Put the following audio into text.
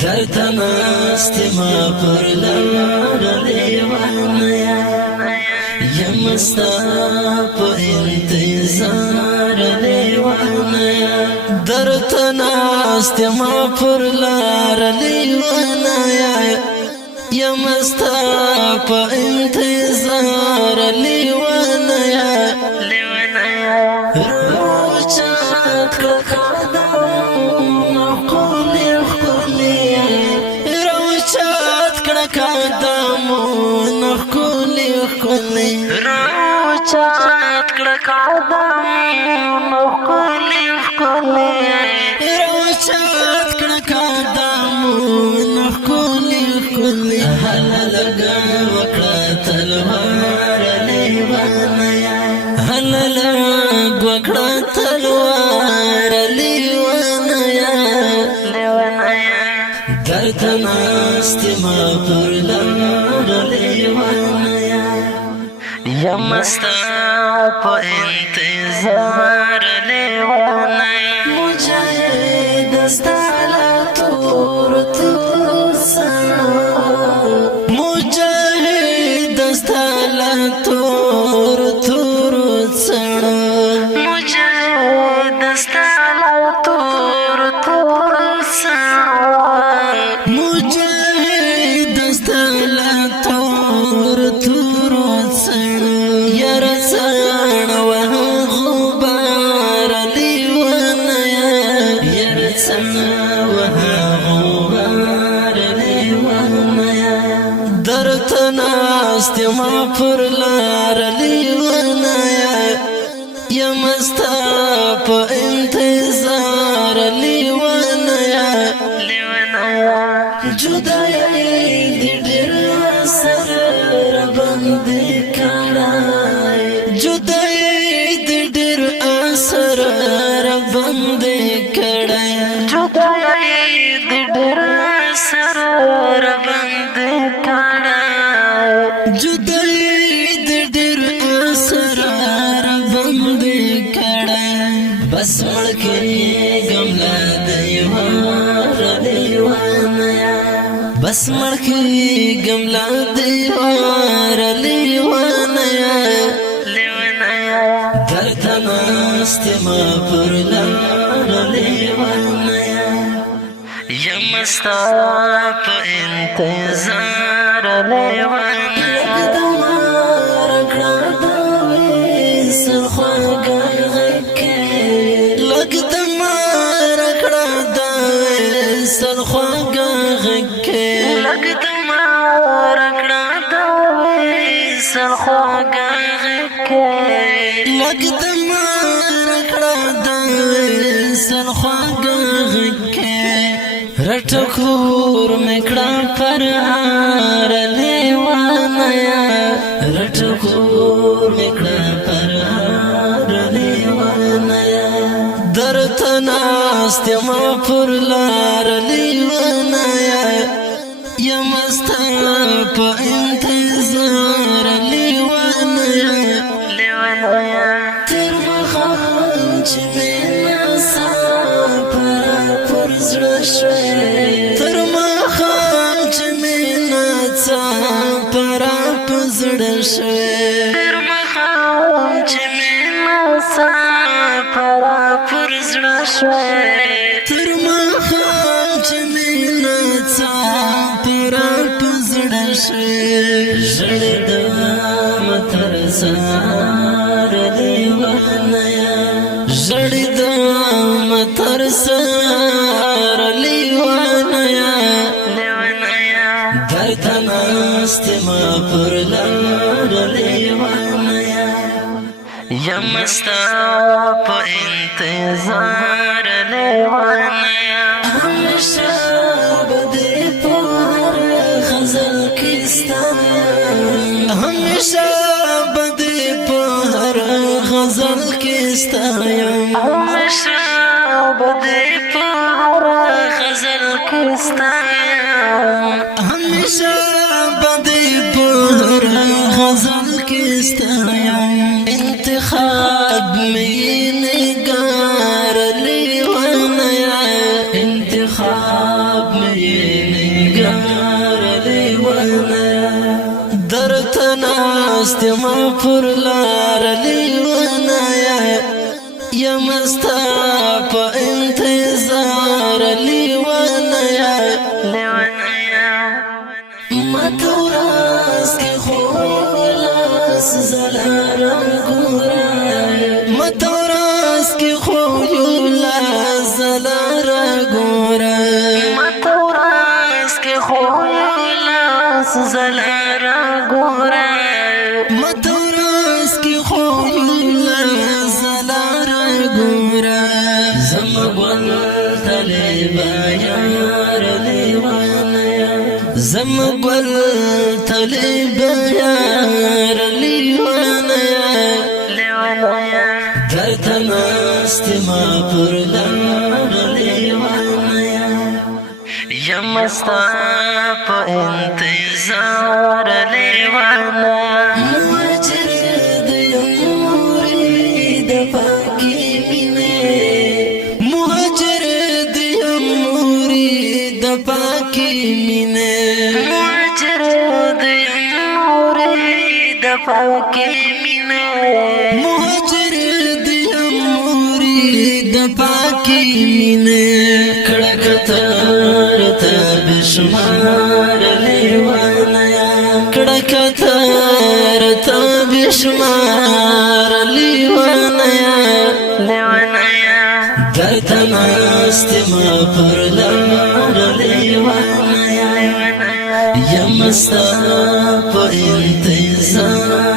درته ناست ما پر لار لیوانیا یم ستا په انتظار لیوانیا درته ناست ما پر لار لیوانیا یم ستا په انتظار لیوانیا روچات قدمونه ښکلي ښکلي روچات کړه قدمونه ښکلي ښکلي روچات کړه قدمونه ښکلي ښکلي هله لږه وکړه تلوار لیوانیا هله لږ وکړه تلوار لیوانیا درته ناست ما پر لار لیوانیا یم ستا په انتظار لیوانیا مجاهد ستا له تور سره مجاهد ستا له تور سره مجاهد ستا له تور سره مجاهد ستا له تور سره یار څڼ وه غبار لیوانیا یار څڼ وه غبار لیوانیا درته ناست ما پر لار لیوانیا یم ستا په انتظار لیوانیا جدائی دی ډېر سره راباندې کړای جدائی دی ډېر سره راباندې کړای جدائی دی ډېر سره راباندې کړای جدائی دی ډېر سره راباندې کړای بس مړ کېږم له دیوار لیوانیا بس مړ کېږم له دیوار لیوانیا درته ناست ما پر لار لیوانیا یم ستا په انتظار لیوانیا لږ د مار کړه د وصل خواږه غږ کې لږ د مار کړه د وصل خواږه غږ کې لږ د مار کړه د وصل خواږه غږ کې رټکور مې کړه پر هار لیوانیا رټکور مې کړه پر هار لیوانیا درته ناست ما پر لار لیوانیا یم ستا په انتظار لیوانیا تر ماښام چې مې نڅا پر زړه شوې تر ماښام چې مې نڅا پر زړه شوې تر ماښام چې مې نڅا پر زړه شوې تر ماښام چې مې نڅا پر زړه شوې ژړېدم تر سهار لیوانیا ژړېدم تر سهار لیوانیا درته ناست ما پر لار لیوانیا یم ستا په انتظار لیوانیا همیشه به دې په هر غزل کې ستا یم همیشه به دې په هر غزل کې ستا یم همیشه به دې په هر غزل کې ستا یم همیشه به دې په هر غزل کې ستا یم انتخاب مې نگار لیوانیا خواب میں نگار لیوانا درتناست ما پر لار لیوانا یا مستا پا انتظار لیوانا متوراس کی خولاس زلارم گورا متوراس کی خولاس زلارم گورا متوراس کی خولاس زلارم گورا متوراس کی خولاس زلارم گورا زمگل طلبا یار لیوانا زمگل طلبا یار لیوانا درتناست ما پر لار لیوانا یا مستا پا انتظار لیوانا مهاجر دیم مرید پاکی مینے مهاجر دیم مرید پاکی مینے مهاجر دیم مرید پاکی مینے مهاجر دیم مرید پاکی مینے کڑکتار تا بشمار لیوانا کڑکتار تا بشمار لیوانا درتناست ما پر لار لیوانا یا مستا پا انتظار